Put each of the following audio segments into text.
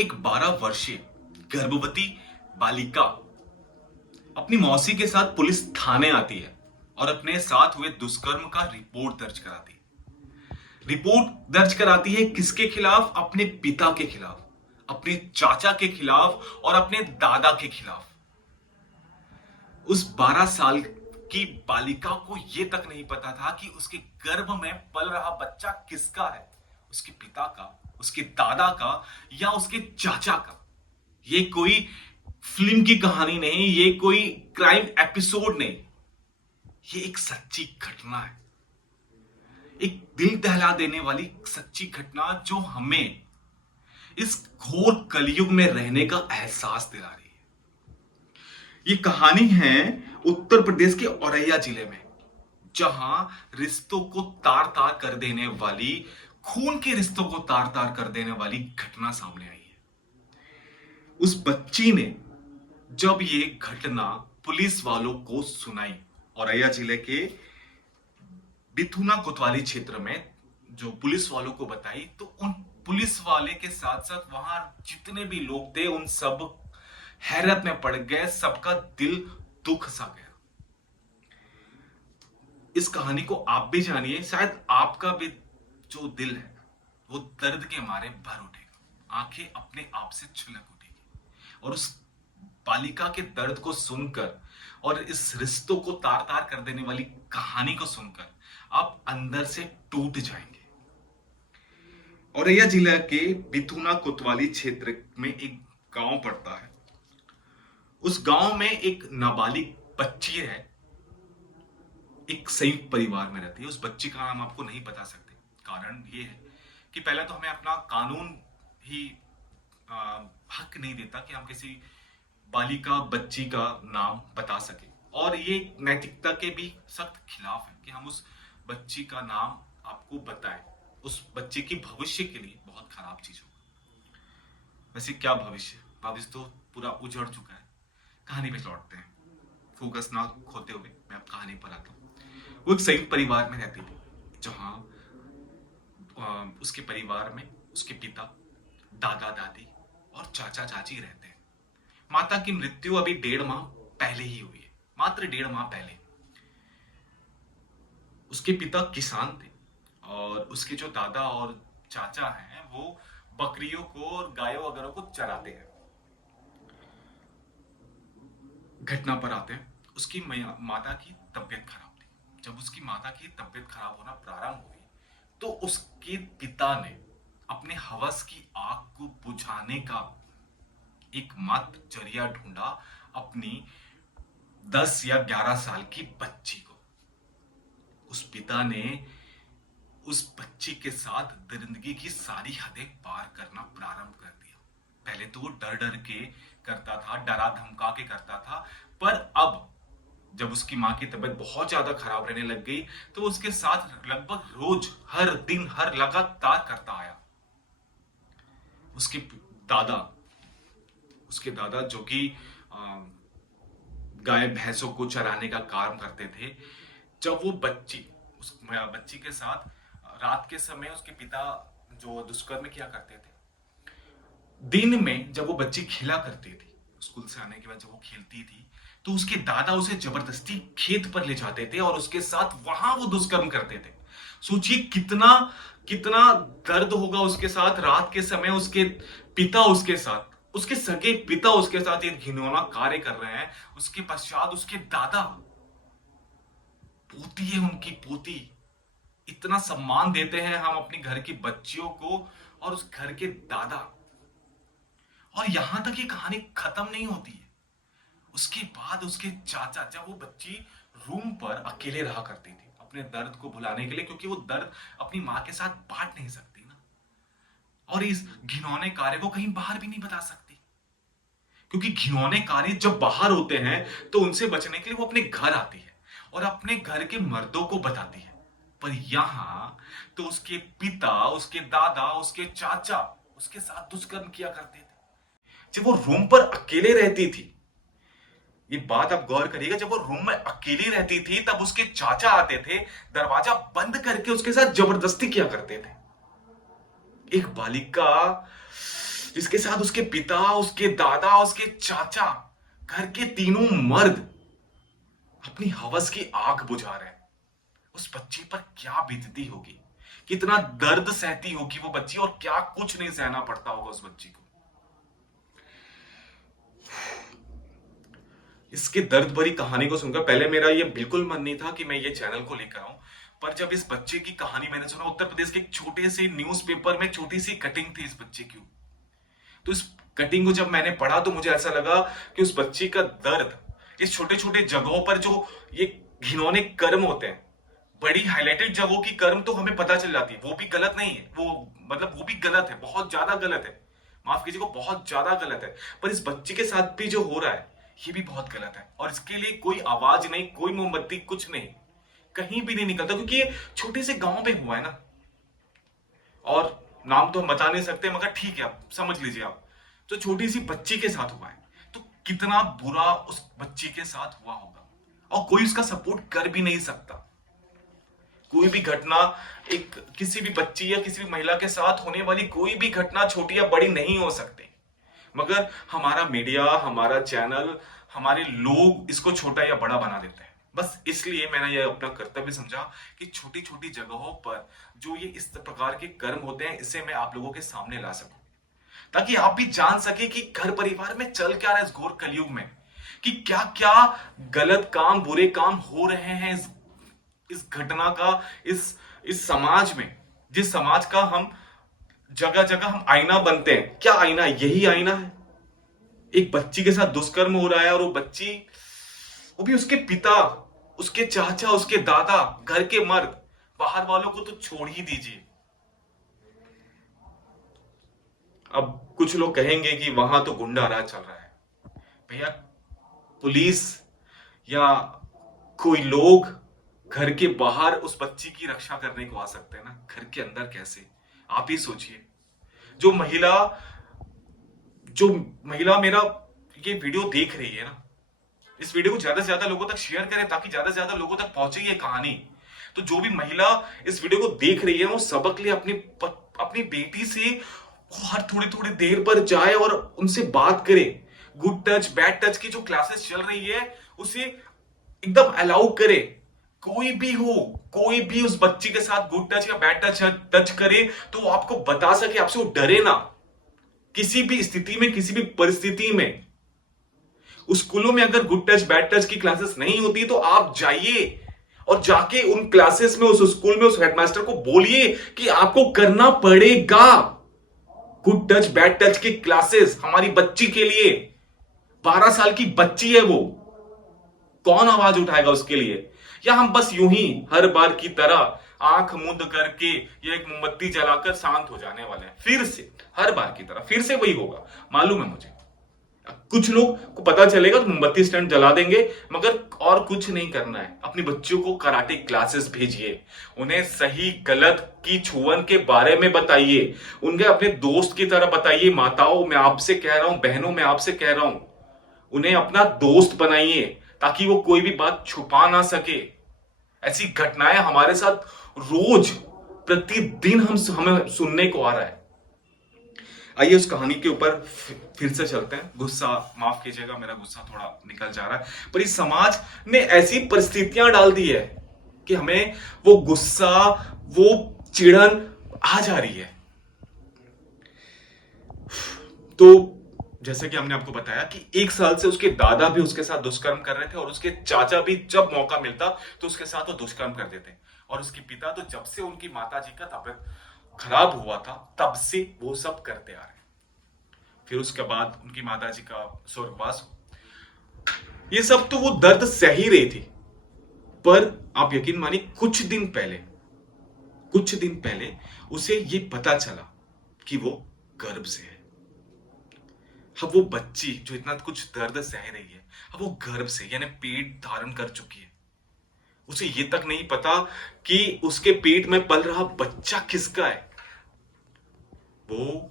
एक 12 वर्षीय गर्भवती बालिका अपनी मौसी के साथ पुलिस थाने आती है और अपने साथ हुए दुष्कर्म का रिपोर्ट दर्ज कराती है। रिपोर्ट दर्ज कराती है किसके खिलाफ? अपने पिता के खिलाफ, अपने चाचा के खिलाफ और अपने दादा के खिलाफ। उस 12 साल की बालिका को यह तक नहीं पता था कि उसके गर्भ में पल रहा बच्चा किसका है, उसके पिता का, उसके दादा का या उसके चाचा का। ये कोई फिल्म की कहानी नहीं, ये कोई क्राइम एपिसोड नहीं, ये एक सच्ची घटना है। एक दिल दहला देने वाली सच्ची घटना जो हमें इस घोर कलयुग में रहने का एहसास दिला रही है। ये कहानी है उत्तर प्रदेश के औरैया जिले में, जहां रिश्तों को तार तार कर देने वाली, खून के रिश्तों को तार तार कर देने वाली घटना सामने आई है। उस बच्ची ने जब ये घटना पुलिस वालों को सुनाई, औरैया जिले के बिथुना कोतवाली क्षेत्र में जो पुलिस वालों को बताई, तो उन पुलिस वाले के साथ साथ वहां जितने भी लोग थे उन सब हैरत में पड़ गए, सबका दिल दुख सा गया। इस कहानी को आप भी जानिए, शायद आपका भी जो दिल है वो दर्द के मारे भर उठेगा, आंखें अपने आप से छलक उठेगी। और उस बालिका के दर्द को सुनकर और इस रिश्तों को तार तार कर देने वाली कहानी को सुनकर आप अंदर से टूट जाएंगे। औरैया जिला के बिथुना कोतवाली क्षेत्र में एक गांव पड़ता है। उस गांव में एक नाबालिग बच्ची है, एक संयुक्त परिवार में रहती है। उस बच्ची का नाम आपको नहीं बता सकते। कारण ये है कि पहले तो हमें अपना कानून ही हक नहीं देता कि हम किसी बालिका बच्ची का नाम बता सके, और ये नैतिकता के भी सख्त खिलाफ है कि हम उस बच्ची का नाम आपको बताएं। उस बच्चे की भविष्य के लिए बहुत खराब चीज होगा। वैसे क्या भविष्य? भविष्य तो पूरा उजड़ चुका है। कहानी पे लौटते हैं, फोकस ना खोते हुए मैं अब कहानी पर आता हूँ। वो एक संयुक्त परिवार में रहती थी, जहां उसके परिवार में उसके पिता, दादा दादी और चाचा चाची रहते हैं। माता की मृत्यु अभी 1.5 माह पहले ही हुई है, मात्र 1.5 माह पहले। उसके पिता किसान थे और उसके जो दादा और चाचा हैं वो बकरियों को और गायों वगैरह को चराते हैं। घटना पर आते हैं। उसकी माता की तबीयत खराब थी। जब उसकी माता की तबीयत खराब होना प्रारंभ हुई तो उसके पिता ने अपने हवस की आग को बुझाने का एकमात्र जरिया ढूंढा, अपनी 10 या 11 साल की बच्ची को। उस पिता ने उस बच्ची के साथ दरिंदगी की सारी हदें पार करना प्रारंभ कर दिया। पहले तो वो डर डर के करता था, डरा धमका के करता था, पर अब जब उसकी मां की तबीयत बहुत ज्यादा खराब रहने लग गई तो उसके साथ लगभग रोज, हर दिन, हर लगातार करता आया। उसके दादा उसके दादा जो कि गाय भैंसों को चराने का काम करते थे, जब वो उस बच्ची के साथ रात के समय उसके पिता जो दुष्कर्म किया करते थे, दिन में जब वो बच्ची खेला करती थी, स्कूल से आने के बाद जब वो खेलती थी तो उसके दादा उसे जबरदस्ती खेत पर ले जाते थे और उसके साथ वहां वो दुष्कर्म करते थे। सोचिए कितना कितना दर्द होगा उसके साथ। रात के समय उसके पिता उसके साथ, उसके सगे पिता उसके साथ ये घिनौना कार्य कर रहे हैं। उसके पश्चात उसके दादा, पोती है उनकी पोती, इतना सम्मान देते हैं हम अपने घर की बच्चियों को और उस घर के दादा। और यहां तक ये कहानी खत्म नहीं होती है। उसके बाद उसके चाचा, जब वो बच्ची रूम पर अकेले रहा करती थी अपने दर्द को भुलाने के लिए, क्योंकि वो दर्द अपनी मां के साथ बांट नहीं सकती ना, और इस घिनौने कार्य को कहीं बाहर भी नहीं बता सकती, क्योंकि घिनौने कार्य जब बाहर होते हैं तो उनसे बचने के लिए वो अपने घर आती है और अपने घर के मर्दों को बताती है। पर यहां तो उसके पिता, उसके दादा, उसके चाचा उसके साथ दुष्कर्म किया करते थे जब वो रूम पर अकेले रहती थी। ये बात आप गौर करिएगा, जब वो रूम में अकेली रहती थी तब उसके चाचा आते थे, दरवाजा बंद करके उसके साथ जबरदस्ती किया करते थे। एक बालिका जिसके साथ उसके पिता, उसके दादा, उसके चाचा, घर के तीनों मर्द अपनी हवस की आग बुझा रहे हैं। उस बच्ची पर क्या बीतती होगी, कितना दर्द सहती होगी वो बच्ची, और क्या कुछ नहीं सहना पड़ता होगा उस बच्ची को। इसके दर्द भरी कहानी को सुनकर पहले मेरा ये बिल्कुल मन नहीं था कि मैं ये चैनल को लेकर आऊं, पर जब इस बच्चे की कहानी मैंने सुना, उत्तर प्रदेश के एक छोटे से न्यूज़पेपर में छोटी सी कटिंग थी इस बच्चे की, तो इस कटिंग को जब मैंने पढ़ा तो मुझे ऐसा लगा कि उस बच्ची का दर्द, इस छोटे छोटे जगहों पर जो ये घिनौने कर्म होते हैं, बड़ी हाईलाइटेड जगहों की कर्म तो हमें पता चल जाती है, वो भी गलत नहीं है, वो मतलब वो भी गलत है, बहुत ज्यादा गलत है, माफ कीजिएगा बहुत ज्यादा गलत है, पर इस बच्चे के साथ भी जो हो रहा है ये भी बहुत गलत है, और इसके लिए कोई आवाज नहीं, कोई मोमबत्ती, कुछ नहीं, कहीं भी नहीं निकलता, क्योंकि ये छोटे से गांव में हुआ है ना, और नाम तो हम बता नहीं सकते, मगर ठीक है, आप समझ लीजिए, आप तो छोटी सी बच्ची के साथ हुआ है, तो कितना बुरा उस बच्ची के साथ हुआ होगा, और कोई उसका सपोर्ट कर भी नहीं सकता। कोई भी घटना, एक किसी भी बच्ची या किसी भी महिला के साथ होने वाली कोई भी घटना छोटी या बड़ी नहीं हो सकती, मगर हमारा मीडिया, हमारा चैनल, हमारे लोग इसको छोटा या बड़ा बना देते हैं। बस इसलिए मैंने ये अपना कर्तव्य समझा कि छोटी छोटी जगहों पर जो ये इस प्रकार के कर्म होते हैं, इसे मैं आप लोगों के सामने ला सकूं, ताकि आप भी जान सके कि घर परिवार में चल क्या रहा है इस घोर कलयुग में, कि क्या क्या गलत काम, बुरे काम हो रहे हैं इस घटना का, इस समाज में, जिस समाज का हम जगह जगह हम आईना बनते हैं। क्या आईना, यही आईना है। एक बच्ची के साथ दुष्कर्म हो रहा है, और वो बच्ची, वो भी उसके पिता, उसके चाचा, उसके दादा, घर के मर्द, बाहर वालों को तो छोड़ ही दीजिए। अब कुछ लोग कहेंगे कि वहां तो गुंडा राज चल रहा है। भैया, पुलिस या कोई लोग घर के बाहर उस बच्ची की रक्षा करने को आ सकते हैं ना, घर के अंदर कैसे? आप ही सोचिए। जो महिला जो महिला मेरा ये वीडियो देख रही है ना, इस वीडियो को ज्यादा से ज्यादा लोगों तक शेयर करें, ताकि ज्यादा से ज्यादा लोगों तक पहुंचे ये कहानी। तो जो भी महिला इस वीडियो को देख रही है, वो सबक ले, अपनी बेटी से हर थोड़ी थोड़ी देर पर जाए और उनसे बात करे। गुड टच, बैड टच की जो क्लासेस चल रही है, उसे एकदम अलाउ करे। कोई भी हो, कोई भी उस बच्ची के साथ गुड टच या बैड टच करे, तो वो आपको बता सके, आपसे वो डरे ना। किसी भी स्थिति में, किसी भी परिस्थिति में, उस स्कूलों में अगर गुड टच बैड टच की क्लासेस नहीं होती, तो आप जाइए और जाके उन क्लासेस में, उस स्कूल में, उस हेडमास्टर को बोलिए कि आपको करना पड़ेगा गुड टच बैड टच की क्लासेस हमारी बच्ची के लिए। 12 साल की बच्ची है वो, कौन आवाज उठाएगा उसके लिए? या हम बस यूं ही हर बार की तरह आंख मूंद करके या एक मोमबत्ती जलाकर शांत हो जाने वाले हैं? फिर से हर बार की तरह फिर से वही होगा, मालूम है मुझे। कुछ लोग को पता चलेगा तो मोमबत्ती स्टैंड जला देंगे, मगर और कुछ नहीं करना है। अपनी बच्चियों को कराटे क्लासेस भेजिए, उन्हें सही गलत की छुअन के बारे में बताइए, उन्हें अपने दोस्त की तरह बताइए। माताओं, मैं आपसे कह रहा हूं, बहनों, मैं आपसे कह रहा हूं, उन्हें अपना दोस्त बनाइए, ताकि वो कोई भी बात छुपा ना सके। ऐसी घटनाएं हमारे साथ रोज, प्रतिदिन हमें सुनने को आ रहा है। आइए उस कहानी के ऊपर फिर से चलते हैं। गुस्सा, माफ कीजिएगा, मेरा गुस्सा थोड़ा निकल जा रहा है, पर इस समाज ने ऐसी परिस्थितियां डाल दी है कि हमें वो गुस्सा, वो चिढ़न आ जा रही है। तो जैसे कि हमने आपको बताया कि 1 साल से उसके दादा भी उसके साथ दुष्कर्म कर रहे थे, और उसके चाचा भी जब मौका मिलता तो उसके साथ वो दुष्कर्म कर देते, और उसके पिता तो जब से उनकी माता जी का तबियत खराब हुआ था तब से वो सब करते आ रहे हैं। फिर उसके बाद उनकी माता जी का स्वर्गवास हो। ये सब तो वो दर्द सह ही रही थी, पर आप यकीन मानिए कुछ दिन पहले उसे ये पता चला कि वो गर्भ से है। अब वो बच्ची जो इतना कुछ दर्द सह रही है, अब वो गर्भ से यानी पेट धारण कर चुकी है। उसे ये तक नहीं पता कि उसके पेट में पल रहा बच्चा किसका है। वो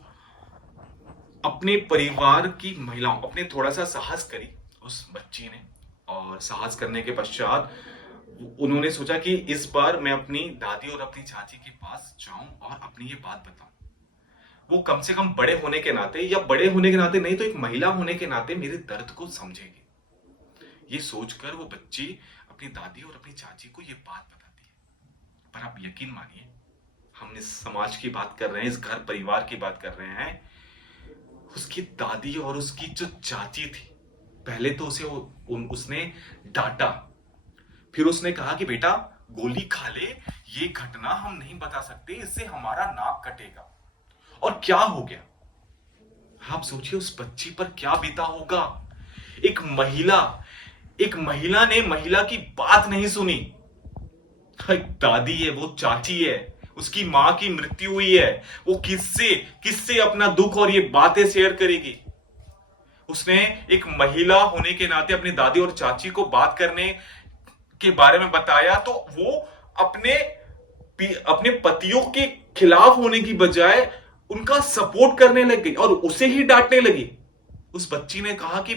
अपने परिवार की महिलाओं, अपने थोड़ा सा साहस करी उस बच्ची ने, और साहस करने के पश्चात उन्होंने सोचा कि इस बार मैं अपनी दादी और अपनी चाची के पास जाऊं और अपनी ये बात बताऊं। वो कम से कम बड़े होने के नाते, या बड़े होने के नाते नहीं तो एक महिला होने के नाते मेरे दर्द को समझेगी। ये सोचकर वो बच्ची अपनी दादी और अपनी चाची को ये बात बताती है। पर आप यकीन मानिए, हम इस समाज की बात कर रहे हैं, इस घर परिवार की बात कर रहे हैं। उसकी दादी और उसकी जो चाची थी, पहले तो उसने डांटा, फिर उसने कहा कि बेटा गोली खा ले, ये घटना हम नहीं बता सकते, इससे हमारा नाक कटेगा। और क्या हो गया, आप सोचिए उस बच्ची पर क्या बीता होगा। एक महिला एक महिला ने महिला की बात नहीं सुनी। एक दादी है, वो चाची है, उसकी मां की मृत्यु हुई है, वो किससे किससे अपना दुख और ये बातें शेयर करेगी। उसने एक महिला होने के नाते अपनी दादी और चाची को बात करने के बारे में बताया, तो वो अपने अपने पतियों के खिलाफ होने की बजाय उनका सपोर्ट करने लग गई और उसे ही डांटने लगी। उस बच्ची ने कहा कि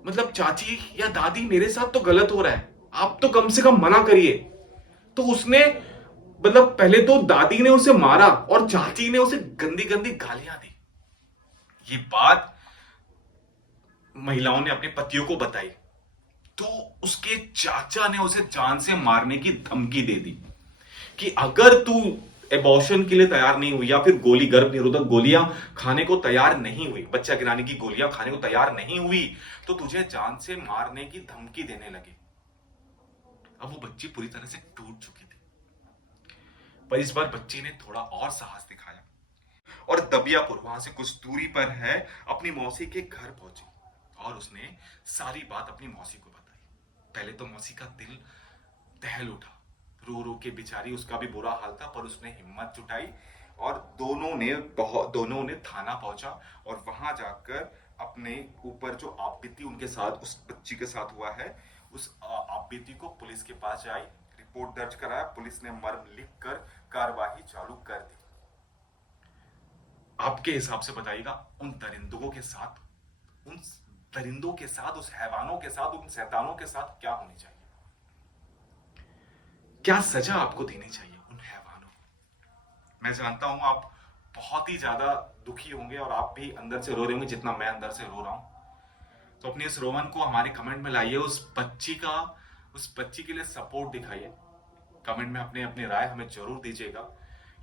मतलब चाची या दादी मेरे साथ तो गलत हो रहा है, आप तो कम से कम मना करिए। तो उसने मतलब पहले तो दादी ने उसे मारा और चाची ने उसे गंदी गंदी गालियां दी। ये बात महिलाओं ने अपने पतियों को बताई, तो उसके चाचा ने उसे जान से मारने की धमकी दे दी कि अगर तू एबॉर्शन के लिए तैयार नहीं हुई या फिर गोली गर्भ निरोधक गोलियां खाने को तैयार नहीं हुई, बच्चा गिराने की गोलियां खाने को तैयार नहीं हुई, तो तुझे जान से मारने की धमकी देने लगे। अब वो बच्ची पूरी तरह से टूट चुकी थी, पर इस बार बच्ची ने थोड़ा और साहस दिखाया और दबियापुर, वहां से कुछ दूरी पर है, अपनी मौसी के घर पहुंची और उसने सारी बात अपनी मौसी को बताई। पहले तो मौसी का दिल दहल उठा, रो रो के बेचारी, उसका भी बुरा हाल था, पर उसने हिम्मत जुटाई और दोनों ने थाना पहुंचा और वहां जाकर अपने ऊपर जो आपबीती उनके साथ उस बच्ची के साथ हुआ है, उस आपबीती को पुलिस के पास जाई, रिपोर्ट दर्ज कराया। पुलिस ने मर्म लिख कर कार्रवाई चालू कर दी। आपके हिसाब से बताइएगा, उन दरिंदों के साथ, उस हैवानों के साथ, उन शैतानों के साथ क्या होनी चाहिए, क्या सजा आपको देनी चाहिए उन हैवानों को। मैं जानता हूं आप बहुत ही ज्यादा दुखी होंगे और आप भी अंदर से रो रहे होंगे जितना मैं अंदर से रो रहा हूं। तो अपने इस रोवन को हमारे कमेंट में लाइए, उस बच्ची के लिए सपोर्ट दिखाइए। कमेंट में अपने अपनी राय हमें जरूर दीजिएगा।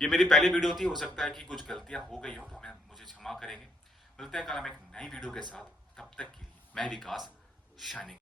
ये मेरी पहली वीडियो थी, हो सकता है कि कुछ गलतियां हो गई हो, तो हमें मुझे क्षमा करेंगे। मिलते हैं कल हम एक नई वीडियो के साथ, तब तक के लिए मैं विकास शाइनिंग।